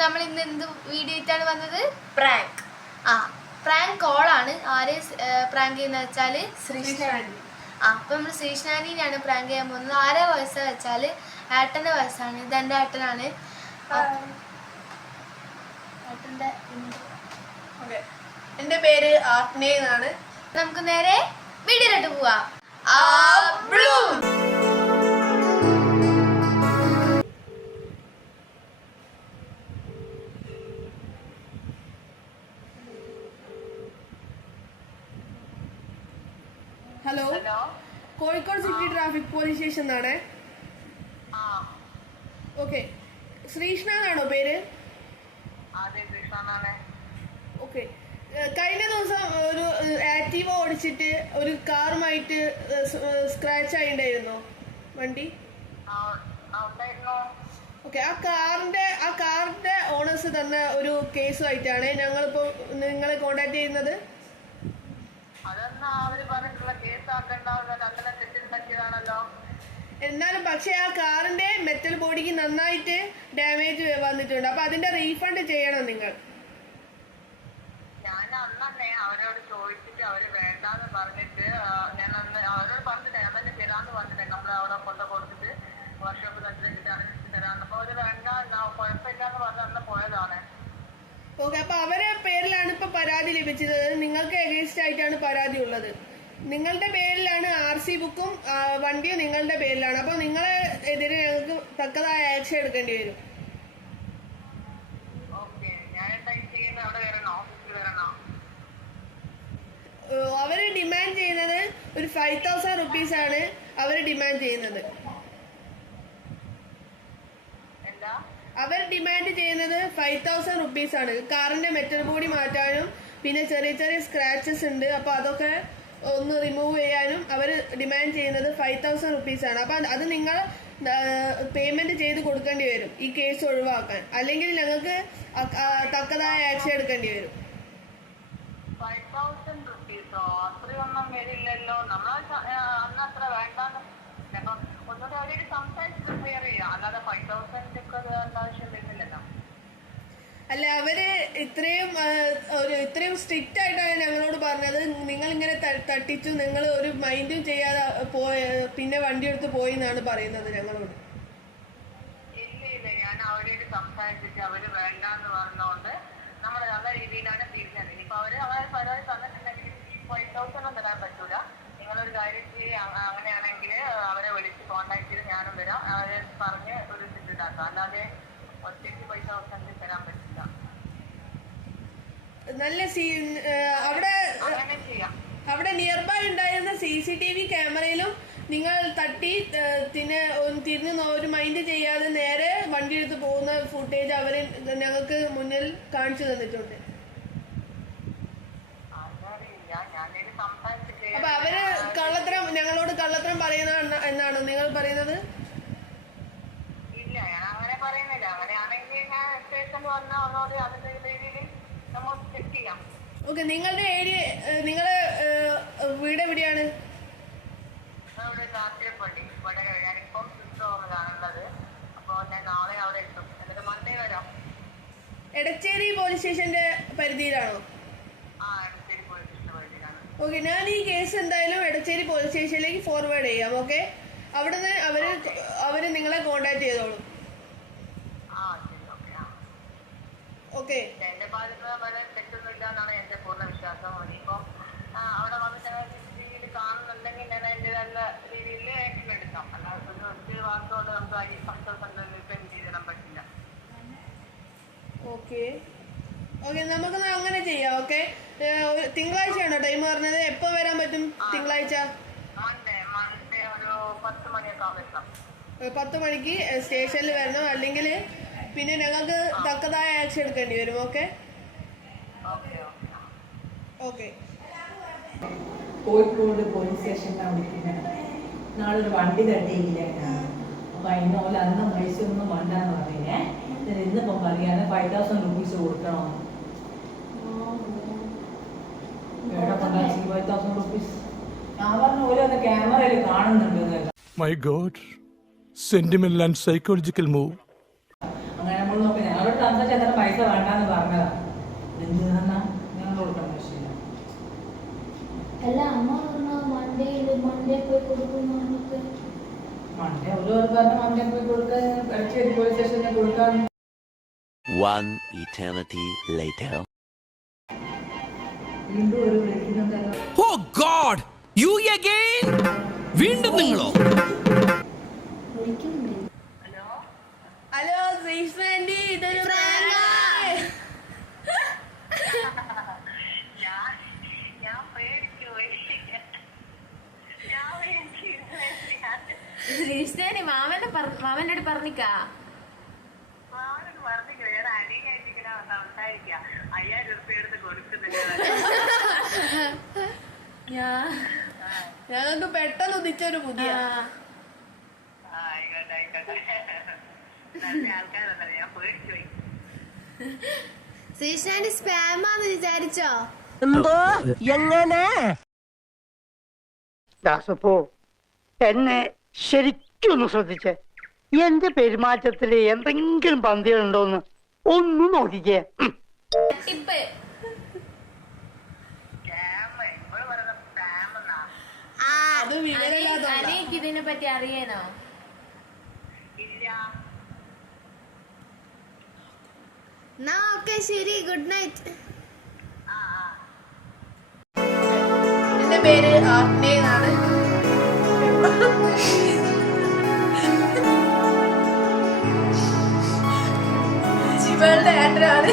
നമ്മൾ ഇന്ന് എന്ത് വീഡിയോ ആയിട്ടാണ് വന്നത്? പ്രാങ്ക്. പ്രാങ്ക് കോളാണ്. ആരെ പ്രാങ്ക് ചെയ്യുന്ന വെച്ചാൽ ശ്രീഷ്ണാനി. അപ്പം നമ്മൾ ശ്രീഷ്ണാനിനെയാണ് പ്രാങ്ക് ചെയ്യാൻ പോകുന്നത്. ആരെ വയസ്സാ വെച്ചാൽ ഏട്ടൻ്റെ വയസ്സാണ്. ഇത് എൻ്റെ ഏട്ടനാണ്. ഏട്ടൻ്റെ എൻ്റെ പേര് ആഗ്നേ എന്നാണ്. നമുക്ക് നേരെ വീഡിയോയിലോട്ട് പോവാം. Hello, Kozhikode city traffic police station എന്നാണ്. ഓക്കെ, ശ്രീഷ്ണാണോ പേര്? ഓക്കെ, കഴിഞ്ഞ ദിവസം ഒരു ആക്റ്റീവ ഓടിച്ചിട്ട് ഒരു കാറുമായിട്ട് സ്ക്രാച്ച് ആയിണ്ടായിരുന്നോ വണ്ടി? ഓക്കെ, ആ കാറിന്റെ ഓണേഴ്സ് തന്ന ഒരു കേസുമായിട്ടാണ് ഞങ്ങളിപ്പോൾ നിങ്ങളെ കോണ്ടാക്ട് ചെയ്യുന്നത്. എന്നാലും പക്ഷെ ആ കാറിന്റെ മെറ്റൽ ബോഡിക്ക് നന്നായിട്ട് ഡാമേജ് വന്നിട്ടുണ്ട്. അപ്പൊ അതിന്റെ റീഫണ്ട് ചെയ്യണം നിങ്ങൾ. ഞാൻ അന്നേ അവരോട് ചോദിച്ചിട്ട് അവര് വേണ്ടാന്ന് പറഞ്ഞിട്ട് ഞാൻ അവരോട് പറഞ്ഞിട്ട് ഞാൻ തന്നെ തരാന്ന് പറഞ്ഞിട്ട് നമ്മൾ അവിടെ കൊണ്ട കൊടുത്തിട്ട് വർക്ക്ഷോപ്പ് തട്ടിട്ടാണ് തരാന്ന്. അപ്പൊ അവര് വേണ്ട കുഴപ്പമില്ലാന്ന് പറഞ്ഞ് അന്ന് പോയതാണ്. ഓക്കെ, അപ്പൊ അവരെ പേരിലാണ് ഇപ്പൊ പരാതി ലഭിച്ചത്. നിങ്ങൾക്ക് എഗെയിൻസ്റ്റ് ആയിട്ടാണ് പരാതി ഉള്ളത്. നിങ്ങളുടെ പേരിലാണ് RC ബുക്കും വണ്ടിയും നിങ്ങളുടെ പേരിലാണ്. അപ്പൊ നിങ്ങളെ എതിരെ ഞങ്ങൾക്ക് തക്കതായ ആക്ഷൻ എടുക്കേണ്ടി വരും. അവര് ഡിമാൻഡ് ചെയ്യുന്നത് ഒരു 5,000 rupees ആണ്. അവര് ഡിമാൻഡ് ചെയ്യുന്നത് അവർ ഡിമാൻഡ് ചെയ്യുന്നത് 5,000 rupees ആണ്. കാറിന്റെ മെറ്റൽ ബോഡി മാറ്റാനും പിന്നെ ചെറിയ ചെറിയ സ്ക്രാച്ചസ് ഉണ്ട്. അപ്പൊ അതൊക്കെ ഒന്ന് റിമൂവ് ചെയ്യാനും അവർ ഡിമാൻഡ് ചെയ്യുന്നത് 5,000 rupees ആണ്. അപ്പൊ അത് നിങ്ങൾ പേയ്മെന്റ് ചെയ്ത് കൊടുക്കേണ്ടി വരും ഈ കേസ് ഒഴിവാക്കാൻ. അല്ലെങ്കിൽ ഞങ്ങൾക്ക് തക്കതായ ആക്ഷൻ എടുക്കേണ്ടി വരും. അത്രയൊന്നും വരില്ലല്ലോ. നമ്മൾ അന്ന് അത്ര വേണ്ടാന്ന് ഒന്നുകൂടെ അവരോട് സംസാരിച്ച് ക്ലിയർ ചെയ്യാം. അല്ലാതെ 5,000 ആവശ്യം വരുന്നില്ലല്ലോ. അല്ല, അവര് ഇത്രയും സ്ട്രിക്റ്റ് ആയിട്ടാണ് ഞങ്ങളോട് പറഞ്ഞത്. നിങ്ങൾ ഇങ്ങനെ തട്ടിച്ചു, നിങ്ങൾ ഒരു മൈൻഡും ചെയ്യാതെ പിന്നെ വണ്ടി എടുത്ത് പോയി എന്നാണ് പറയുന്നത് ഞങ്ങളോട്. ഇല്ല, ഞാൻ അവരോട് സംസാരിച്ചിട്ട് അവര് വേണ്ടാന്ന് പറഞ്ഞോണ്ട് നമ്മൾ നല്ല രീതിയിലാണ് തിരിഞ്ഞത്. ഇനിയിപ്പോ അവരെ പരാതി തന്നിട്ടുണ്ടെങ്കിൽ 5,000 ഒന്നും തരാൻ പറ്റൂല. നിങ്ങളൊരു കാര്യം അങ്ങനെയാണെങ്കിൽ അവരെ വിളിച്ച് കോണ്ടാക്ട് ചെയ്ത് ഞാനും വരാം. അവരെ പറഞ്ഞ് ഒരു ഇതാക്കാം. അല്ലാതെ ഒറ്റയ്ക്ക് 5,000 തരാൻ പറ്റില്ല. നല്ല അവിടെ നിയർ ബൈ ഉണ്ടായിരുന്ന CCTV ക്യാമറയിലും നിങ്ങൾ തട്ടി തിരിഞ്ഞ് ഒരു മൈൻഡ് ചെയ്യാതെ നേരെ വണ്ടി എടുത്ത് പോകുന്ന ഫുട്ടേജ് അവര് ഞങ്ങൾക്ക് മുന്നിൽ കാണിച്ചു തന്നിട്ടുണ്ട്. അപ്പൊ അവര് ഞങ്ങളോട് കള്ളത്തരം പറയുന്ന എന്നാണോ നിങ്ങൾ പറയുന്നത്? ഇല്ല, ഞാൻ അങ്ങനെ പറയുന്നില്ല. അങ്ങനെയാണെങ്കിൽ ഞാൻ സ്റ്റേഷനിൽ വന്ന ഒന്നോട് അതിന്റെ രീതിയിൽ നമ്മൾ ചെക്ക് ചെയ്യാം. ഓക്കെ, നിങ്ങളുടെ നിങ്ങളെ വീട് എവിടെയാണ്? രാത്രിപ്പള്ളി ഇവിടെ. ഞാനിപ്പം സിസ്റ്റോറിലാണുള്ളത്. അപ്പൊ ഞാൻ നാളെ അവിടെ എത്തും. എന്നിട്ട് മൺഡേ വരാം. എടച്ചേരി പോലീസ് സ്റ്റേഷന്റെ പരിധിയിലാണോ? എടച്ചേരി പോലീസ് സ്റ്റേഷന്റെ പരിധിയിലാണ്. ഓക്കെ, ഞാൻ ഈ കേസ് എന്തായാലും എടച്ചേരി പോലീസ് സ്റ്റേഷനിലേക്ക് ഫോർവേഡ് ചെയ്യാം. ഓക്കെ, അവിടുന്ന് അവര് നിങ്ങളെ കോണ്ടാക്ട് ചെയ്തോളും. ഓക്കെ, എന്റെ ഭാഗത്ത് വരെ തെറ്റൊന്നുമില്ല എന്നാണ് എന്റെ പൂർണ്ണ വിശ്വാസം. ഇനിയിപ്പം അവിടെ വന്നിട്ട് രീതിയിൽ കാണുന്നുണ്ടെങ്കിൽ ഞാൻ എന്റെ നല്ല രീതിയിൽ ആക്ഷൻ എടുക്കാം. അല്ലാതെ ഒരു വാക്കോട് നമുക്ക് ഈ 10,000 ചെയ്യാൻ പറ്റില്ല. ഓക്കെ, നമുക്ക് അങ്ങനെ ചെയ്യാം. ഓക്കെ, തിങ്കളാഴ്ചയാണോ ടൈം പറഞ്ഞത്? എപ്പോ വരാൻ പറ്റും തിങ്കളാഴ്ച? മൺഡേ ഒരു 10 മണിയൊക്കെ ആവുമ്പോ 10 മണിക്ക് സ്റ്റേഷനിൽ വരണം. അല്ലെങ്കിൽ പിന്നെ ഞങ്ങൾക്ക് തക്കതായ ആക്ഷൻ എടുക്കേണ്ടി വരും. ഓക്കെ, കോഴിക്കോട് പോലീസ് സ്റ്റേഷനിലാണ് വിളിക്കുന്നത്. നാളെ ഒരു വണ്ടി തട്ടിയില്ല. അപ്പൊ അതിന് പോലെ അന്ന് മൈസൂരൊന്നും വേണ്ടാന്ന് പറഞ്ഞേ. ഇന്നിപ്പം പറയാന് 5,000 rupees കൊടുക്കണം. എവിടെ കൊണ്ടാ 5,000 rupees? ഞാൻ പറഞ്ഞ പോലെ ഒന്ന് ക്യാമറയിൽ കാണുന്നുണ്ട്. My God, sentimental and psychological move. അങ്ങനെ നമ്മൾ നോക്കാം. ഞങ്ങളോട് സംസാരിച്ചാൽ അല്ല അമ്മ പറഞ്ഞ മൺഡേ പോയി കൊടുക്കുന്നു പറഞ്ഞിട്ട് മണ്ടേ ഒരു പറഞ്ഞ മണ്ടേ പോയി കൊടുക്കാൻ എടച്ചേരി പോലീസ് സ്റ്റേഷനിൽ കൊടുക്കാൻ. One eternity later. വീണ്ടും ഒരു വിളിക്കുന്നുണ്ടല്ലോ. Oh God! You again? വീണ്ടും നിങ്ങളോ? വിളിക്കുന്നുണ്ട്. ഹലോ ശ്രീഷ്ണാൻഡി, ഇതൊരു prank ആണ്. ഞാൻ പേടിച്ചു പോയി. ഞാൻ പേടിച്ചു. ശ്രീഷ്ണേനി മാമനോട് പറഞ്ഞിക്കാ മാമനോട് പറഞ്ഞില്ല, ഞാൻ അടിയായിട്ട് ഇങ്ങനെ സംസാരിക്കാം. 5000 രൂപ എടുത്ത് കൊടുക്കുന്നുണ്ട്. ഞങ്ങൾക്ക് പെട്ടെന്ന് ഉദിച്ചൊരു പുതിയ ആയിക്കോട്ടെ ആയിക്കോട്ടെ. നല്ല ആൾക്കാരൊന്നല്ല, ഞാൻ പേടിച്ചു പോയി. ശ്രീഷ്ണേനി സ്പാമാന്ന് വിചാരിച്ചോ? എന്തോ എങ്ങനെ ദാസപ്പോ എന്നെ ശരിക്കൊന്ന് ശ്രദ്ധിച്ചേ. എന്റെ പെരുമാറ്റത്തില് എന്തെങ്കിലും പന്തികളുണ്ടോന്ന് ഒന്ന് നോക്കിക്കേ. ടിപ്പ് ഇവള് പറയുന്ന സ്പാം എന്നാ. അത് വിവരമില്ലാത്തതുകൊണ്ടാ. അനിക്ക് ഇതിനെ പറ്റി അറിയാനോ? ഇല്ല. എന്നാ ഓക്കെ ശരി, ഗുഡ് നൈറ്റ്. എന്റെ പേര് ആഗ്നേ എന്നാണ്. ശിവളുടെ ആൻഡ്രാണ്.